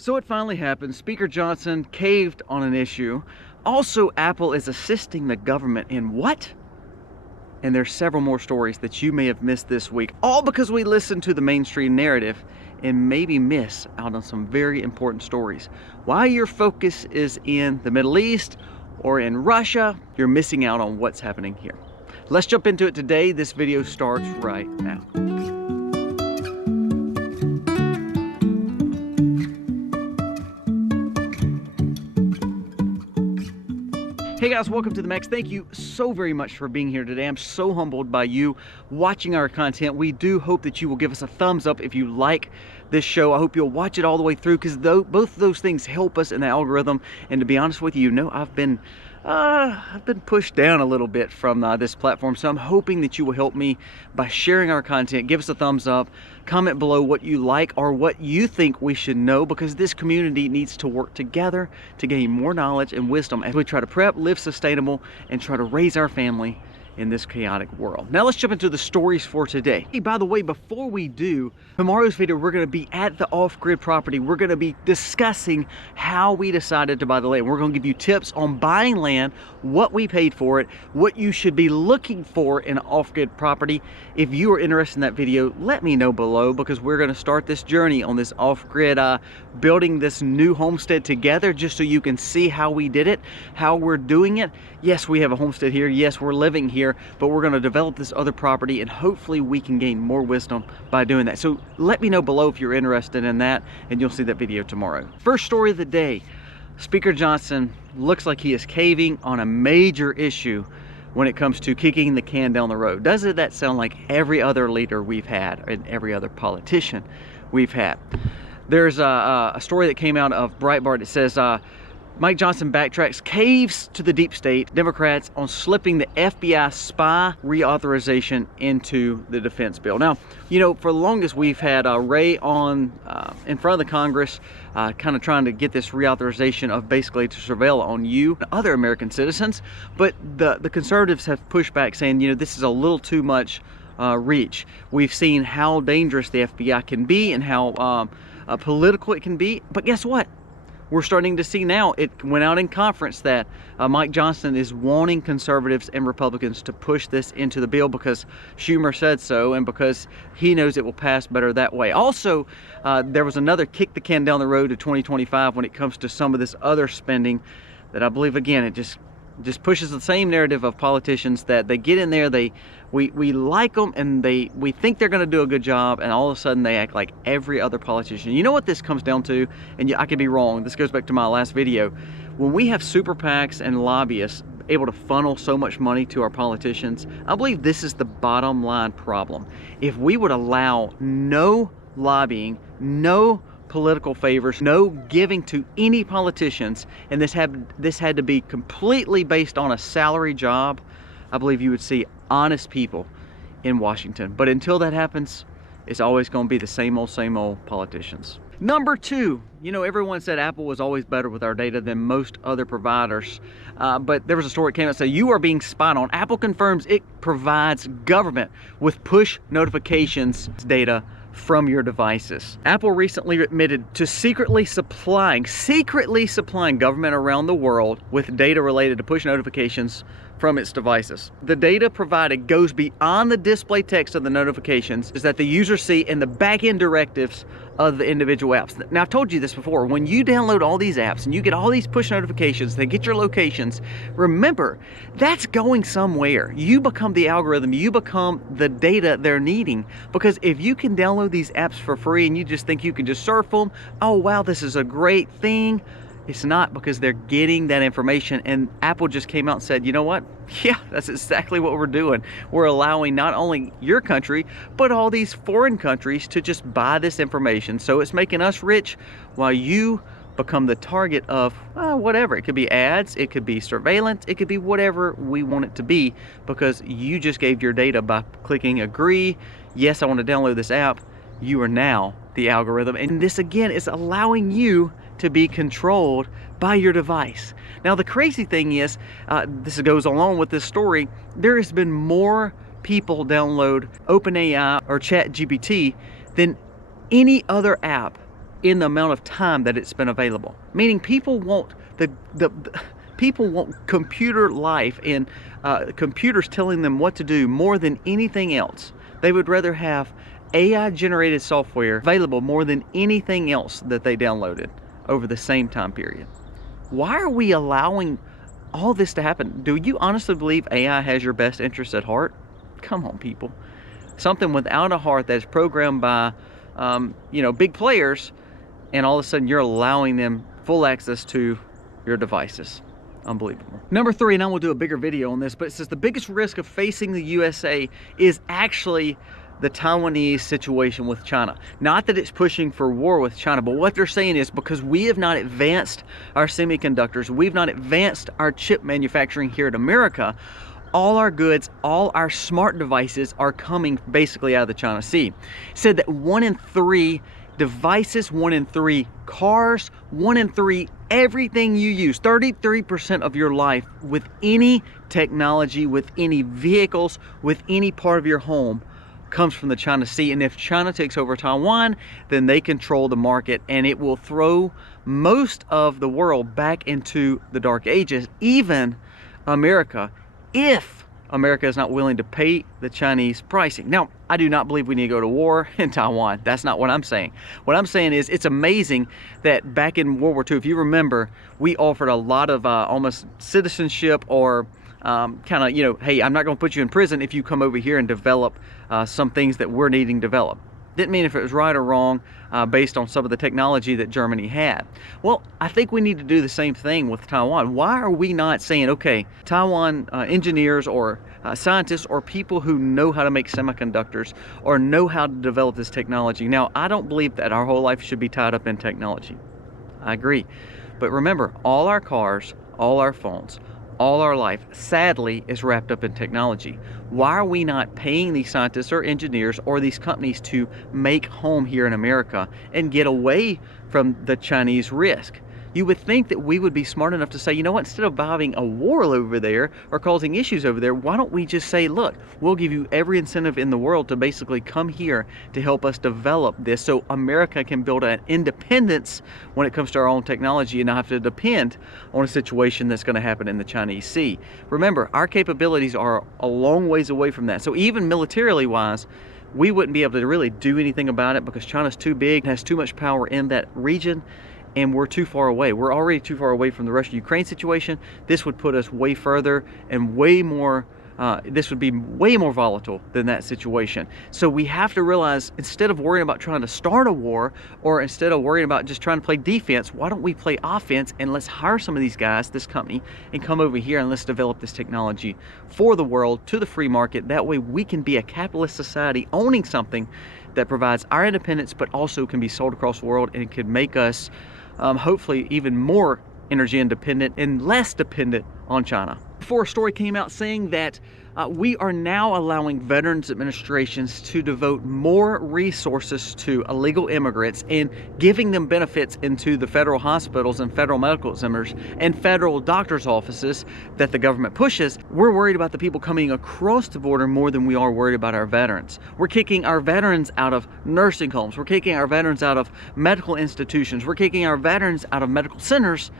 So it finally happened. Speaker Johnson caved on an issue. Also, Apple is assisting the government in what? And there's several more stories that you may have missed this week, all because we listen to the mainstream narrative and maybe miss out on some very important stories. While your focus is in the Middle East or in Russia, you're missing out on what's happening here. Let's jump into it today. This video starts right now. Hey guys, welcome to the Max. Thank you so very much for being here today. I'm so humbled by you watching our content. We do hope that you will give us a thumbs up if you like this show. I hope you'll watch it all the way through, because both of those things help us in the algorithm. And to be honest with you, I've been pushed down a little bit from this platform, so I'm hoping that you will help me by sharing our content. Give us a thumbs up, comment below what you like or what you think we should know, because this community needs to work together to gain more knowledge and wisdom as we try to prep, live sustainable, and try to raise our family in this chaotic world. Now let's jump into the stories for today. Hey, by the way, before we do, tomorrow's video, we're going to be at the off-grid property. We're going to be discussing how we decided to buy the land. We're going to give you tips on buying land, what we paid for it, what you should be looking for in an off-grid property. If you are interested in that video, let me know below, because we're going to start this journey on this off-grid building this new homestead together, just so you can see how we did it, how we're doing it. Yes, we have a homestead here. Yes, we're living here, but we're going to develop this other property, and hopefully we can gain more wisdom by doing that. So let me know below if you're interested in that, and you'll see that video tomorrow. First story of the day. Speaker Johnson looks like he is caving on a major issue when it comes to kicking the can down the road. Doesn't that sound like every other leader we've had and every other politician we've had? There's a story that came out of Breitbart. It says, Mike Johnson backtracks, caves to the deep state Democrats on slipping the FBI spy reauthorization into the defense bill. Now, for the longest we've had Ray on in front of the Congress, kind of trying to get this reauthorization of basically to surveil on you and other American citizens. But the conservatives have pushed back, saying, this is a little too much reach. We've seen how dangerous the FBI can be and how political it can be. But guess what? We're starting to see now, it went out in conference that Mike Johnson is wanting conservatives and Republicans to push this into the bill because Schumer said so, and because he knows it will pass better that way. Also, there was another kick the can down the road to 2025 when it comes to some of this other spending that I believe, again, it just pushes the same narrative of politicians that they get in there, we like them, and we think they're going to do a good job, and all of a sudden they act like every other politician. You know what this comes down to? And I could be wrong. This goes back to my last video. When we have super PACs and lobbyists able to funnel so much money to our politicians, I believe this is the bottom line problem. If we would allow no lobbying, no political favors, no giving to any politicians, and this had to be completely based on a salary job, I believe you would see honest people in Washington. But until that happens, it's always going to be the same old politicians. Number two, everyone said Apple was always better with our data than most other providers. But there was a story that came out that said, you are being spied on. Apple confirms it provides government with push notifications data from your devices. Apple recently admitted to secretly supplying government around the world with data related to push notifications from its devices. The data provided goes beyond the display text of the notifications is that the user see in the back-end directives of the individual apps. Now, I've told you this before. When you download all these apps and you get all these push notifications, they get your locations, remember, that's going somewhere. You become the algorithm. You become the data they're needing. Because if you can download these apps for free and you just think you can just surf them, oh, wow, this is a great thing. It's not, because they're getting that information. And Apple just came out and said, you know what? Yeah, that's exactly what we're doing. We're allowing not only your country, but all these foreign countries to just buy this information. So it's making us rich while you become the target of whatever. It could be ads, it could be surveillance, it could be whatever we want it to be, because you just gave your data by clicking agree. Yes, I want to download this app. You are now the algorithm. And this, again, is allowing you to be controlled by your device. Now, the crazy thing is, this goes along with this story, there has been more people download OpenAI or ChatGPT than any other app in the amount of time that it's been available. Meaning people want people want computer life and computers telling them what to do more than anything else. They would rather have AI generated software available more than anything else that they downloaded over the same time period. Why are we allowing all this to happen? Do you honestly believe AI has your best interest at heart? Come on, people. Something without a heart that is programmed by big players, and all of a sudden you're allowing them full access to your devices. Unbelievable. Number 3, and I will do a bigger video on this, but it says the biggest risk of facing the USA is actually the Taiwanese situation with China. Not that it's pushing for war with China, but what they're saying is because we have not advanced our semiconductors, we've not advanced our chip manufacturing here in America, all our goods, all our smart devices are coming basically out of the China Sea. It said that 1 in 3 devices, 1 in 3 cars, 1 in 3 everything you use, 33% of your life with any technology, with any vehicles, with any part of your home comes from the China Sea. And if China takes over Taiwan, then they control the market, and it will throw most of the world back into the dark ages, even America, if America is not willing to pay the Chinese pricing. Now, I do not believe we need to go to war in Taiwan. That's not what I'm saying. What I'm saying is it's amazing that back in World War II, if you remember, we offered a lot of almost citizenship or hey, I'm not going to put you in prison if you come over here and develop some things that we're needing developed. Didn't mean if it was right or wrong based on some of the technology that Germany had. Well, I think we need to do the same thing with Taiwan. Why are we not saying, okay, Taiwan engineers or scientists or people who know how to make semiconductors or know how to develop this technology? Now, I don't believe that our whole life should be tied up in technology. I agree. But remember, all our cars, all our phones, all our life, sadly, is wrapped up in technology. Why are we not paying these scientists or engineers or these companies to make home here in America and get away from the Chinese risk? You would think that we would be smart enough to say, you know what, instead of having a war over there or causing issues over there, why don't we just say, look, we'll give you every incentive in the world to basically come here to help us develop this so America can build an independence when it comes to our own technology and not have to depend on a situation that's going to happen in the Chinese Sea. Remember, our capabilities are a long ways away from that. So even militarily wise, we wouldn't be able to really do anything about it because China's too big, has too much power in that region, and we're too far away. We're already too far away from the Russia-Ukraine situation. This would put us way further and way more, this would be way more volatile than that situation. So we have to realize, instead of worrying about trying to start a war, or instead of worrying about just trying to play defense, why don't we play offense and let's hire some of these guys, this company, and come over here and let's develop this technology for the world, to the free market. That way we can be a capitalist society owning something that provides our independence, but also can be sold across the world, and it could make us hopefully even more energy independent and less dependent on China. Before, a story came out saying that we are now allowing veterans administrations to devote more resources to illegal immigrants and giving them benefits into the federal hospitals and federal medical centers and federal doctors' offices that the government pushes. We're worried about the people coming across the border more than we are worried about our veterans. We're kicking our veterans out of nursing homes. We're kicking our veterans out of medical institutions. We're kicking our veterans out of medical centers,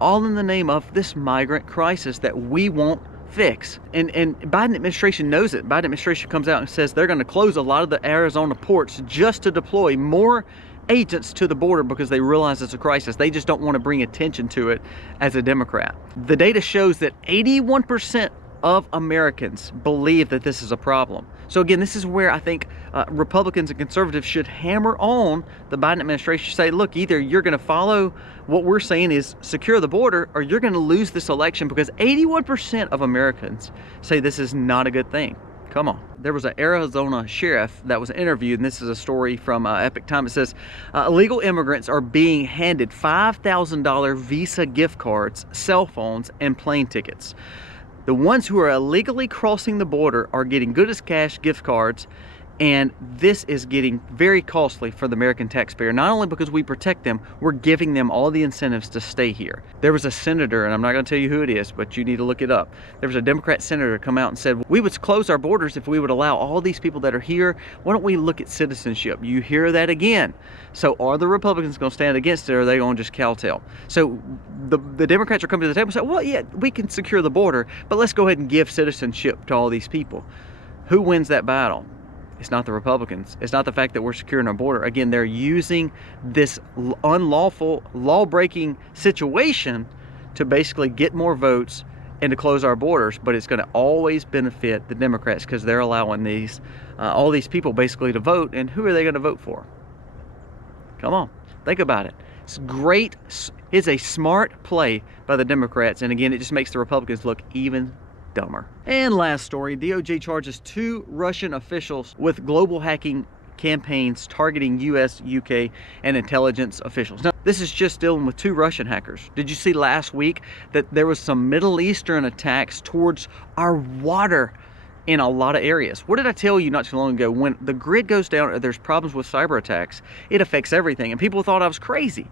all in the name of this migrant crisis that we won't fix. And Biden administration knows it. Biden administration comes out and says they're going to close a lot of the Arizona ports just to deploy more agents to the border because they realize it's a crisis. They just don't want to bring attention to it as a Democrat. The data shows that 81% of Americans believe that this is a problem. So again, this is where I think Republicans and conservatives should hammer on the Biden administration, say, look, either you're going to follow what we're saying is secure the border, or you're going to lose this election, because 81% of Americans say this is not a good thing. Come on. There was an Arizona sheriff that was interviewed, and this is a story from Epic Time. It says, illegal immigrants are being handed $5,000 Visa gift cards, cell phones, and plane tickets. The ones who are illegally crossing the border are getting good as cash gift cards And this is getting very costly for the American taxpayer, not only because we protect them, we're giving them all the incentives to stay here. There was a senator, and I'm not going to tell you who it is, but you need to look it up. There was a Democrat senator come out and said, we would close our borders if we would allow all these people that are here. Why don't we look at citizenship? You hear that again. So are the Republicans going to stand against it, or are they going to just kowtow? So the Democrats are coming to the table and say, well, yeah, we can secure the border, but let's go ahead and give citizenship to all these people. Who wins that battle? It's not the Republicans. It's not the fact that we're securing our border. Again, they're using this unlawful, law-breaking situation to basically get more votes and to close our borders, but it's going to always benefit the Democrats because they're allowing these all these people basically to vote. And who are they going to vote for? Come on, think about it. It's great. It's a smart play by the Democrats, and again, it just makes the Republicans look even dumber. And last story, DOJ charges 2 Russian officials with global hacking campaigns targeting US, UK, and intelligence officials. Now, this is just dealing with 2 Russian hackers. Did you see last week that there was some Middle Eastern attacks towards our water in a lot of areas? What did I tell you not too long ago? When the grid goes down or there's problems with cyber attacks, it affects everything, and people thought I was crazy.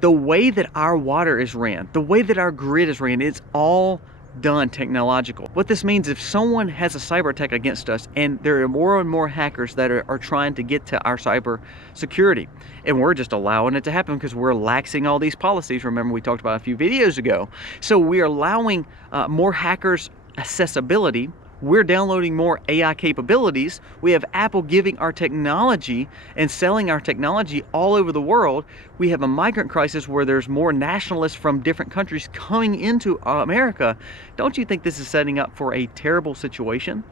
The way that our water is ran, the way that our grid is ran, it's all done technological. What this means, if someone has a cyber attack against us, and there are more and more hackers that are trying to get to our cyber security, and we're just allowing it to happen because we're laxing all these policies. Remember, we talked about a few videos ago. So we are allowing more hackers accessibility. We're downloading more AI capabilities. We have Apple giving our technology and selling our technology all over the world. We have a migrant crisis where there's more nationalists from different countries coming into America. Don't you think this is setting up for a terrible situation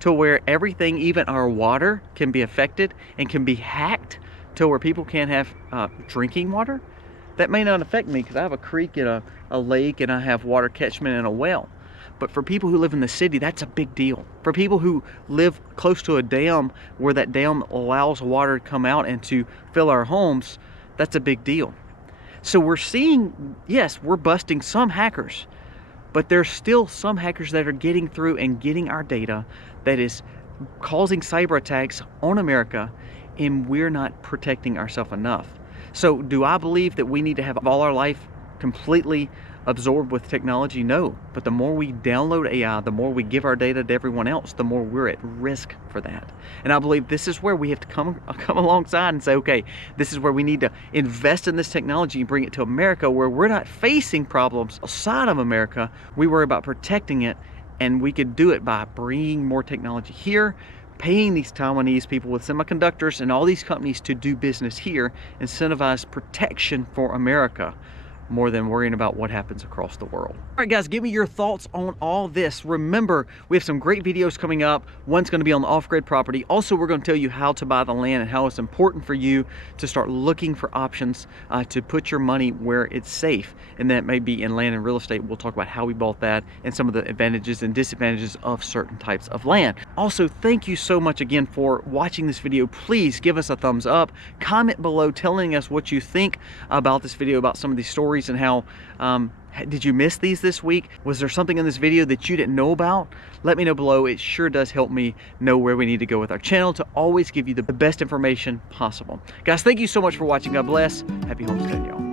to where everything, even our water, can be affected and can be hacked to where people can't have drinking water? That may not affect me because I have a creek and a lake, and I have water catchment and a well. But for people who live in the city, that's a big deal. For people who live close to a dam where that dam allows water to come out and to fill our homes, that's a big deal. So we're seeing, yes, we're busting some hackers, but there's still some hackers that are getting through and getting our data that is causing cyber attacks on America, and we're not protecting ourselves enough. So do I believe that we need to have all our life completely absorbed with technology? No, but the more we download AI, the more we give our data to everyone else, the more we're at risk for that. And I believe this is where we have to come alongside and say, okay, this is where we need to invest in this technology and bring it to America, where we're not facing problems outside of America. We worry about protecting it, and we could do it by bringing more technology here, paying these Taiwanese people with semiconductors and all these companies to do business here, incentivize protection for America, more than worrying about what happens across the world. All right, guys, give me your thoughts on all this. Remember, we have some great videos coming up. One's going to be on the off-grid property. Also, we're going to tell you how to buy the land and how it's important for you to start looking for options to put your money where it's safe. And that may be in land and real estate. We'll talk about how we bought that and some of the advantages and disadvantages of certain types of land. Also, thank you so much again for watching this video. Please give us a thumbs up. Comment below telling us what you think about this video, about some of these stories, and how did you miss these this week? Was there something in this video that you didn't know about? Let me know below. It sure does help me know where we need to go with our channel to always give you the best information possible. Guys, thank you so much for watching. God bless. Happy homestead, y'all.